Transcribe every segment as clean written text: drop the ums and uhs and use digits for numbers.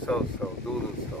100 200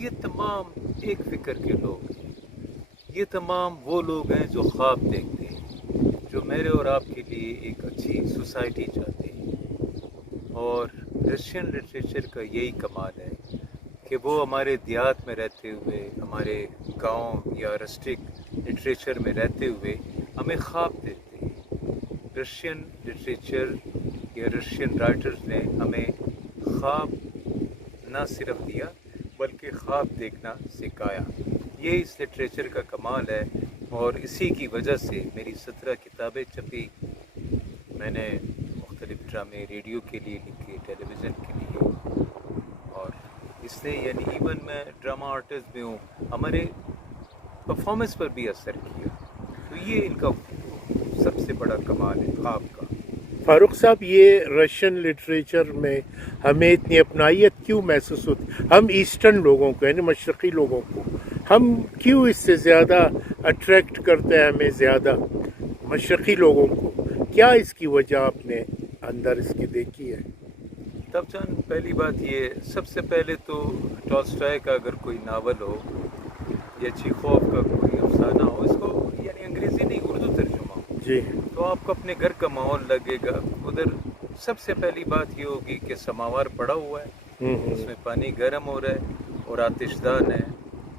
یہ تمام ایک فکر کے لوگ ہیں. یہ تمام وہ لوگ ہیں جو خواب دیکھتے ہیں, جو میرے اور آپ کے لیے ایک اچھی سوسائٹی چاہتے ہیں. اور رشین لٹریچر کا یہی کمال ہے کہ وہ ہمارے دیہات میں رہتے ہوئے, ہمارے گاؤں یا رسٹک لٹریچر میں رہتے ہوئے ہمیں خواب دیتے ہیں. رشین لٹریچر یا رشین رائٹرز نے ہمیں خواب نہ صرف دیا بلکہ خواب دیکھنا سکھایا. یہ اس لٹریچر کا کمال ہے, اور اسی کی وجہ سے میری 17 کتابیں چھپی. میں نے مختلف ڈرامے ریڈیو کے لیے لکھے, ٹیلی ویژن کے لیے, اور اس سے یعنی ایون میں ڈرامہ آرٹسٹ بھی ہوں, ہمارے پرفارمنس پر بھی اثر کیا. تو یہ ان کا سب سے بڑا کمال ہے خواب کا. فاروق صاحب, یہ رشین لٹریچر میں ہمیں اتنی اپنائیت کیوں محسوس ہوتی؟ ہم ایسٹرن لوگوں کو یعنی مشرقی لوگوں کو ہم کیوں اس سے زیادہ اٹریکٹ کرتے ہیں, ہمیں زیادہ مشرقی لوگوں کو؟ کیا اس کی وجہ آپ نے اندر اس کی دیکھی ہے؟ تب جان, پہلی بات یہ, سب سے پہلے تو ٹالسٹائے کا اگر کوئی ناول ہو یا چیخوف کا کوئی افسانہ ہو, اس کو یعنی انگریزی نہیں اردو ترجمہ ہو, جی, تو آپ کو اپنے گھر کا ماحول لگے گا. ادھر سب سے پہلی بات یہ ہوگی کہ سماور پڑا ہوا ہے, اس میں پانی گرم ہو رہا ہے اور آتش دان ہے,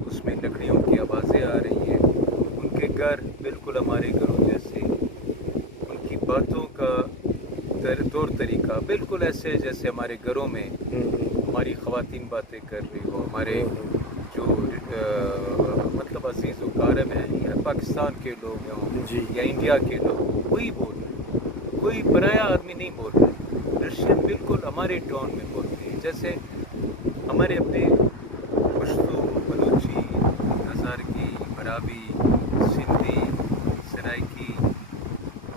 اس میں لکڑیوں کی آوازیں آ رہی ہیں. ان کے گھر بالکل ہمارے گھروں جیسے, ان کی باتوں کا طور طریقہ بالکل ایسے جیسے ہمارے گھروں میں ہماری خواتین باتیں کر رہی ہو, ہمارے جو مطلب عزیز و کارم ہیں یا پاکستان کے لوگ ہوں جی, یا انڈیا کے لوگ, وہی بول رہے ہیں, کوئی پرایا آدمی نہیں بول رہے. رشین بالکل ہمارے ٹون میں بولتے ہیں, جیسے ہمارے اپنے پشتو, بلوچی, ہزارگی, برابی, سندھی, سرائکی,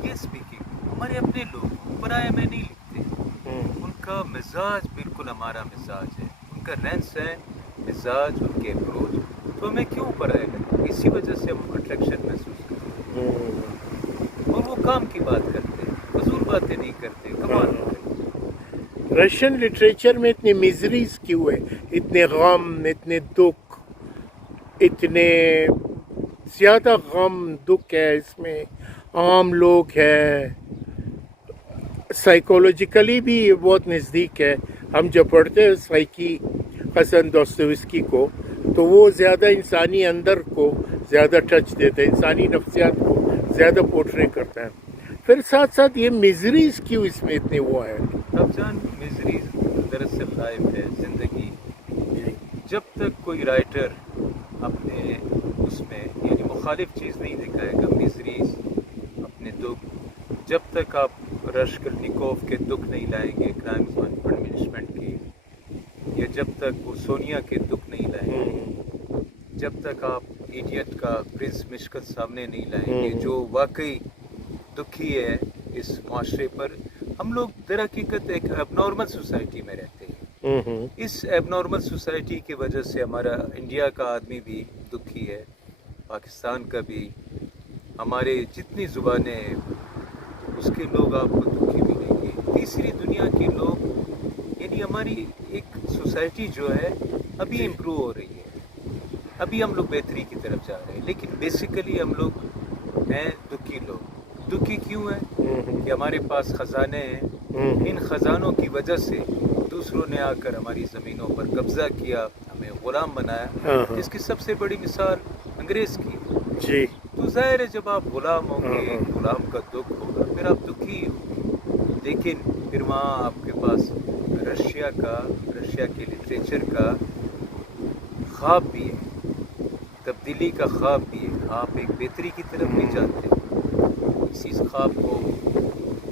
یہ اسپیکنگ ہمارے اپنے لوگ, پرایا میں نہیں لکھتے. ان کا مزاج بالکل ہمارا مزاج ہے, ان کا رہن سہن, مزاج, ان کے اپروچ, تو ہمیں کیوں پرایا لگے؟ اسی وجہ سے ہم اٹریکشن محسوس کرتے ہیں. اور وہ کام کی بات کرتے ہیں, فضول باتیں نہیں کرتے, کمال نہیں کرتے. رشین لٹریچر میں اتنی میزریز کیوں ہے, اتنے غم, اتنے دکھ, اتنے زیادہ غم دکھ ہے اس میں. عام لوگ ہے, سائیکولوجیکلی بھی بہت نزدیک ہے. ہم جب پڑھتے ہیں سائیکی حسن دوستویسکی کو, تو وہ زیادہ انسانی اندر کو زیادہ ٹچ دیتا ہے, انسانی نفسیات کو زیادہ پورٹری کرتا ہے. پھر ساتھ ساتھ یہ میزریز کیوں اس میں اتنے وہ ہے؟ اب جان, میزریز دراصل لائف ہے, زندگی. جب تک کوئی رائٹر اپنے اس میں یعنی مخالف چیز نہیں دکھائے گا, میزریز, اپنے دکھ, جب تک آپ رشکلنیکوف کے دکھ نہیں لائیں گے, کرائمز آن پنشمنٹ کے, یا جب تک وہ سونیا کے دکھ نہیں لائیں گے, جب تک آپ ایڈیٹ کا پرنس مشکل سامنے نہیں لائیں گے, جو واقعی دکھی ہے اس معاشرے پر. ہم لوگ در حقیقت ایک اب نارمل سوسائٹی میں رہتے ہیں. اس ایب نارمل سوسائٹی کی وجہ سے ہمارا انڈیا کا آدمی بھی دکھی ہے, پاکستان کا بھی, ہمارے جتنی زبانیں ہیں اس کے لوگ آپ کو دکھی ملیں گے. تیسری دنیا کے لوگ, یعنی ہماری ایک سوسائٹی جو ہے ابھی امپروو ہو رہی ہے, ابھی ہم لوگ بہتری کی طرف جا رہے ہیں, لیکن بیسیکلی ہم لوگ ہیں دکھی لوگ. دکھی کیوں ہیں؟ کہ ہمارے پاس خزانے ہیں, ان خزانوں کی وجہ سے دوسروں نے آ کر ہماری زمینوں پر قبضہ کیا, ہمیں غلام بنایا. اس کی سب سے بڑی مثال انگریز کی. جی, تو ظاہر ہے جب آپ غلام ہوں گے, غلام کا دکھ ہوگا, پھر آپ دکھی ہوں گے. لیکن پھر وہاں آپ کے پاس رشیا کے لٹریچر کا خواب بھی ہے, تبدیلی کا خواب بھی ہے. آپ ایک بہتری کی طرف نہیں جاتے. اسی خواب کو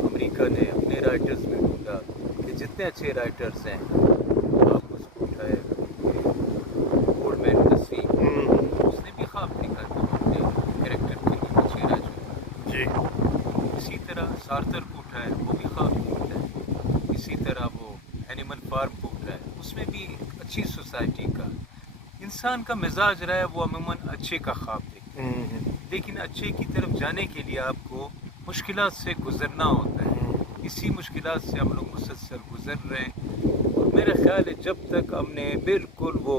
امریکہ نے اپنے رائٹرز میں ڈھونڈا کہ جتنے اچھے رائٹرز ہیں آپ اس کو اٹھائے. گولڈ مین نسی, اس نے بھی خواب دیکھا کہ وہ اپنے کریکٹر کے لیے اچھے رائٹر. جی, اسی طرح سارتر کو اٹھائے, وہ بھی خواب دیکھتا ہے. اسی طرح وہ اینیمل فارم کو اٹھائے, اس میں بھی ایک اچھی سوسائٹی کا انسان کا مزاج رہا ہے, وہ عموماً اچھے کا خواب دیکھتا ہے. لیکن اچھے کی طرف جانے کے لیے آپ کو مشکلات سے گزرنا ہوتا ہے. اسی مشکلات سے ہم لوگ مسلسل گزر رہے ہیں. اور میرا خیال ہے جب تک ہم نے بالکل وہ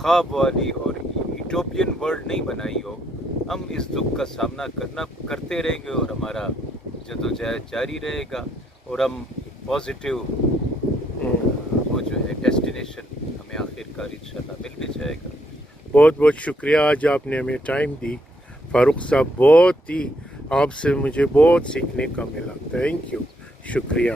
خواب والی اور یوٹوپین ورلڈ نہیں بنائی ہو، ہم اس دکھ کا سامنا کرتے رہیں گے اور ہمارا جدوجہد جاری رہے گا، اور ہم پازیٹیو وہ جو ہے ڈیسٹینیشن ہمیں آخرکار انشاءاللہ مل بھی جائے گا۔ بہت بہت شکریہ، آج آپ نے ہمیں ٹائم دی فاروق صاحب، بہت ہی آپ سے مجھے بہت سیکھنے کا ملا، تھینک یو، شکریہ۔